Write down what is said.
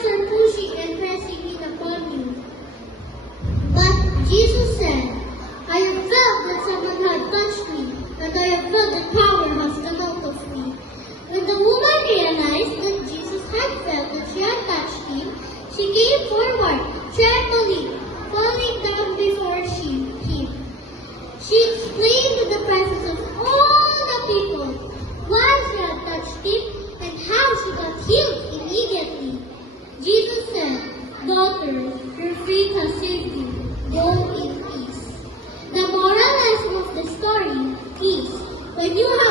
hands are pushing and pressing in upon you. But Jesus said, I have felt that someone had touched me, and I have felt the power has come out of me. When the woman realized that Jesus had felt that she had touched him, she came forward, trembling, falling down before him. She explained to the presence of all the people why she had touched him and how she got healed immediately. Jesus said, Daughter, your faith has saved you. Go in peace. The moral lesson of the story is, when you have